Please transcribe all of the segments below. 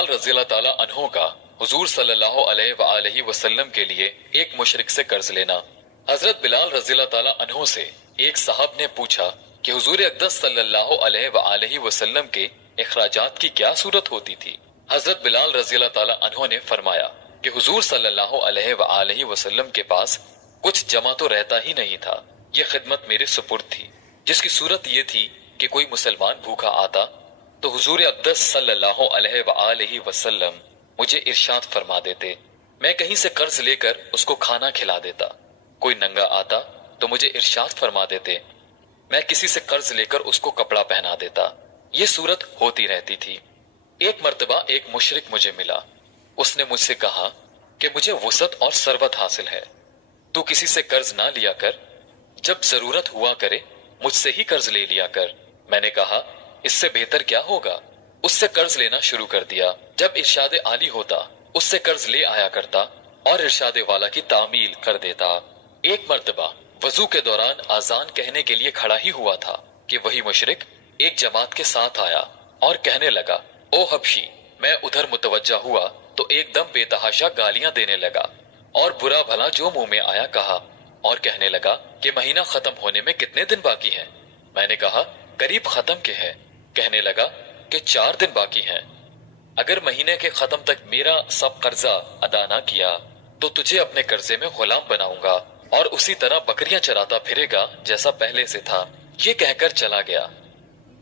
بلال رضی اللہ تعالیٰ عنہ کا حضور صلی اللہ علیہ وآلہ وسلم کے لیے ایک مشرک سے قرض لینا۔ حضرت بلال رضی اللہ تعالیٰ عنہ سے ایک صاحب نے پوچھا کہ حضور اقدس صلی اللہ علیہ وآلہ وسلم کے اخراجات کی کیا صورت ہوتی تھی؟ حضرت بلال رضی اللہ تعالیٰ عنہ نے فرمایا کہ حضور صلی اللہ علیہ وآلہ وسلم کے پاس کچھ جمع تو رہتا ہی نہیں تھا، یہ خدمت میرے سپرد تھی، جس کی صورت یہ تھی کہ کوئی مسلمان بھوکا آتا تو حضور اقدس صلی اللہ علیہ وآلہ وسلم مجھے ارشاد فرما دیتے، میں کہیں سے قرض لے کر اس کو کھانا کھلا دیتا۔ کوئی ننگا آتا تو مجھے ارشاد فرما دیتے، میں کسی سے قرض لے کر اس کو کپڑا پہنا دیتا۔ یہ صورت ہوتی رہتی تھی۔ ایک مرتبہ ایک مشرک مجھے ملا، اس نے مجھ سے کہا کہ مجھے وسعت اور ثروت حاصل ہے، تو کسی سے قرض نہ لیا کر، جب ضرورت ہوا کرے مجھ سے ہی قرض لے لیا کر۔ میں نے کہا اس سے بہتر کیا ہوگا؟ اس سے قرض لینا شروع کر دیا۔ جب ارشاد عالی ہوتا اس سے قرض لے آیا کرتا اور ارشاد والا کی تعمیل کر دیتا۔ ایک مرتبہ وضو کے دوران اذان کہنے کے لیے کھڑا ہی ہوا تھا کہ وہی مشرک ایک جماعت کے ساتھ آیا اور کہنے لگا، او حبشی! میں ادھر متوجہ ہوا تو ایک دم بے تحاشا گالیاں دینے لگا اور برا بھلا جو منہ میں آیا کہا اور کہنے لگا کہ مہینہ ختم ہونے میں کتنے دن باقی ہیں؟ میں نے کہا قریب ختم کے ہے۔ کہنے لگا کہ 4 دن باقی ہیں۔ اگر مہینے کے ختم تک میرا سب قرضہ ادا نہ کیا تو تجھے اپنے قرضے میں غلام بناؤں گا اور اسی طرح بکریاں چراتا پھرے گا جیسا پہلے سے تھا۔ یہ کہہ کر چلا گیا۔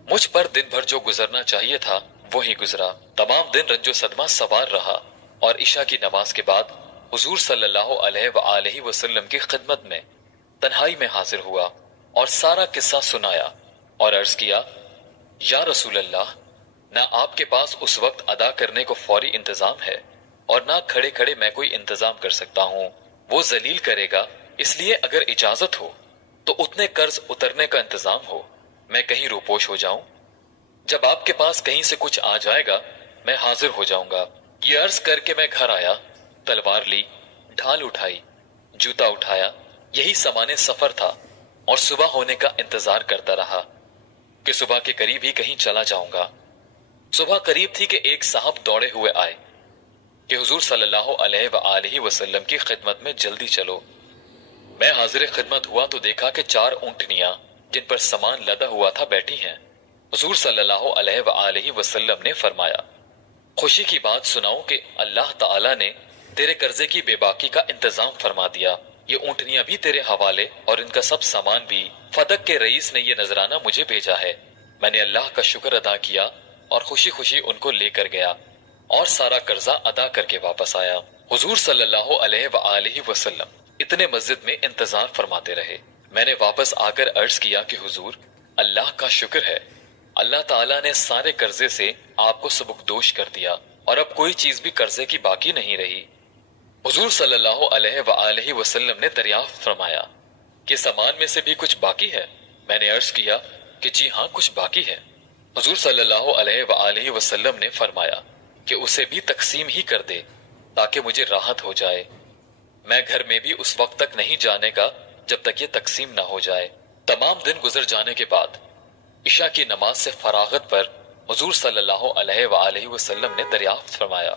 مجھ پر دن بھر جو گزرنا چاہیے تھا وہی گزرا۔ تمام دن رنج و صدمہ سوار رہا اور عشاء کی نماز کے بعد حضور صلی اللہ علیہ وآلہ وسلم کی خدمت میں تنہائی میں حاضر ہوا اور سارا قصہ سنایا اور عرض کیا، یا رسول اللہ، نہ آپ کے پاس اس وقت ادا کرنے کو فوری انتظام ہے اور نہ کھڑے کھڑے میں کوئی انتظام کر سکتا ہوں، وہ ذلیل کرے گا، اس لیے اگر اجازت ہو تو اتنے قرض اترنے کا انتظام ہو، میں کہیں روپوش ہو جاؤں۔ جب آپ کے پاس کہیں سے کچھ آ جائے گا میں حاضر ہو جاؤں گا۔ یہ عرض کر کے میں گھر آیا، تلوار لی، ڈھال اٹھائی، جوتا اٹھایا، یہی سامان سفر تھا اور صبح ہونے کا انتظار کرتا رہا کہ صبح کے قریب ہی کہیں چلا جاؤں گا۔ صبح قریب تھی کہ ایک صاحب دوڑے ہوئے آئے کہ حضور صلی اللہ علیہ وآلہ وسلم کی خدمت میں جلدی چلو۔ میں حاضر خدمت ہوا تو دیکھا کہ 4 اونٹنیاں جن پر سامان لدا ہوا تھا بیٹھی ہیں۔ حضور صلی اللہ علیہ وآلہ وسلم نے فرمایا، خوشی کی بات سناؤں کہ اللہ تعالیٰ نے تیرے قرضے کی بے باکی کا انتظام فرما دیا۔ یہ اونٹنیاں بھی تیرے حوالے اور ان کا سب سامان بھی۔ فدق کے رئیس نے یہ نذرانہ مجھے بھیجا ہے۔ میں نے اللہ کا شکر ادا کیا اور خوشی خوشی ان کو لے کر گیا اور سارا قرضہ ادا کر کے واپس آیا۔ حضور صلی اللہ علیہ وآلہ وسلم اتنے مسجد میں انتظار فرماتے رہے۔ میں نے واپس آ کر عرض کیا کہ حضور، اللہ کا شکر ہے، اللہ تعالیٰ نے سارے قرضے سے آپ کو سبکدوش کر دیا اور اب کوئی چیز بھی قرضے کی باقی نہیں رہی۔ حضور صلی اللہ علیہ وآلہ وسلم نے دریافت فرمایا کہ سامان میں سے بھی کچھ باقی ہے؟ میں نے عرض کیا کہ جی ہاں، کچھ باقی ہے۔ حضور صلی اللہ علیہ وآلہ وسلم نے فرمایا کہ اسے بھی تقسیم ہی کر دے تاکہ مجھے راحت ہو جائے۔ میں گھر میں بھی اس وقت تک نہیں جانے کا جب تک یہ تقسیم نہ ہو جائے۔ تمام دن گزر جانے کے بعد عشاء کی نماز سے فراغت پر حضور صلی اللہ علیہ وآلہ وسلم نے دریافت فرمایا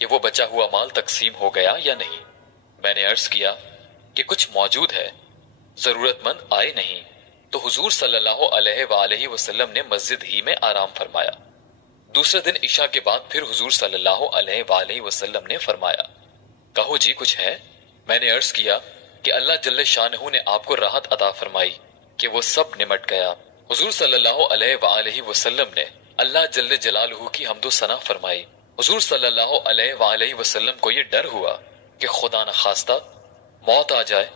کہ وہ بچا ہوا مال تقسیم ہو گیا یا نہیں۔ میں نے عرض کیا کہ کچھ موجود ہے، ضرورت مند آئے نہیں، تو حضور صلی اللہ علیہ وآلہ وسلم نے مسجد ہی میں آرام فرمایا۔ دوسرے دن عشاء کے بعد پھر حضور صلی اللہ علیہ وآلہ وسلم نے فرمایا، کہو جی کچھ ہے؟ میں نے عرض کیا کہ اللہ جل شانہ نے آپ کو راحت عطا فرمائی کہ وہ سب نمٹ گیا۔ حضور صلی اللہ علیہ وآلہ وسلم نے اللہ جل جلالہ کی حمد و ثنا فرمائی۔ حضور صلی اللہ علیہ وآلہ وسلم کو یہ ڈر ہوا کہ خدا نخواستہ موت آ جائے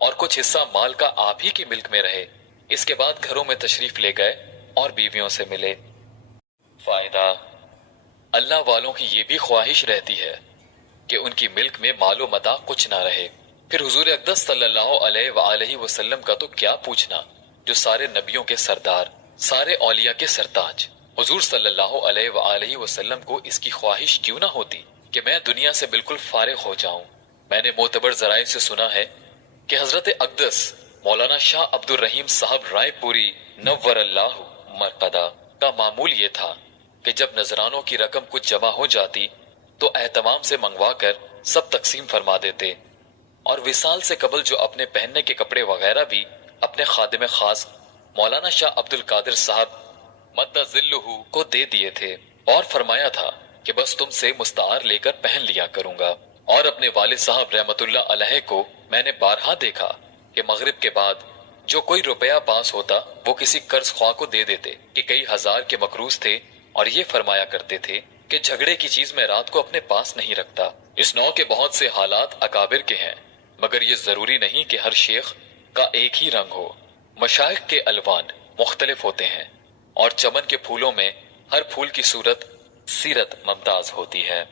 اور کچھ حصہ مال کا آپ ہی کی ملک میں رہے۔ اس کے بعد گھروں میں تشریف لے گئے اور بیویوں سے ملے۔ فائدہ: اللہ والوں کی یہ بھی خواہش رہتی ہے کہ ان کی ملک میں مال و متاع کچھ نہ رہے۔ پھر حضور اقدس صلی اللہ علیہ وآلہ وسلم کا تو کیا پوچھنا، جو سارے نبیوں کے سردار، سارے اولیاء کے سرتاج۔ حضور صلی اللہ علیہ وآلہ وسلم کو اس کی خواہش کیوں نہ ہوتی کہ میں دنیا سے بالکل فارغ ہو جاؤں۔ میں نے معتبر ذرائع سے سنا ہے کہ حضرت اقدس مولانا شاہ عبد الرحیم صاحب رائے پوری نور اللہ مرقدہ کا معمول یہ تھا کہ جب نذرانوں کی رقم کچھ جمع ہو جاتی تو اہتمام سے منگوا کر سب تقسیم فرما دیتے، اور وصال سے قبل جو اپنے پہننے کے کپڑے وغیرہ بھی اپنے خادم خاص مولانا شاہ عبد القادر صاحب مد ذلہ کو دے دیے تھے، اور فرمایا تھا کہ بس تم سے مستعار لے کر پہن لیا کروں گا۔ اور اپنے والد صاحب رحمت اللہ علیہ کو میں نے بارہا دیکھا کہ مغرب کے بعد جو کوئی روپیہ پاس ہوتا وہ کسی قرض خواہ کو دے دیتے کہ کئی ہزار کے مقروض تھے، اور یہ فرمایا کرتے تھے کہ جھگڑے کی چیز میں رات کو اپنے پاس نہیں رکھتا۔ اس نوع کے بہت سے حالات اکابر کے ہیں، مگر یہ ضروری نہیں کہ ہر شیخ کا ایک ہی رنگ ہو۔ مشائخ کے الوان مختلف ہوتے ہیں، اور چمن کے پھولوں میں ہر پھول کی صورت سیرت ممتاز ہوتی ہے۔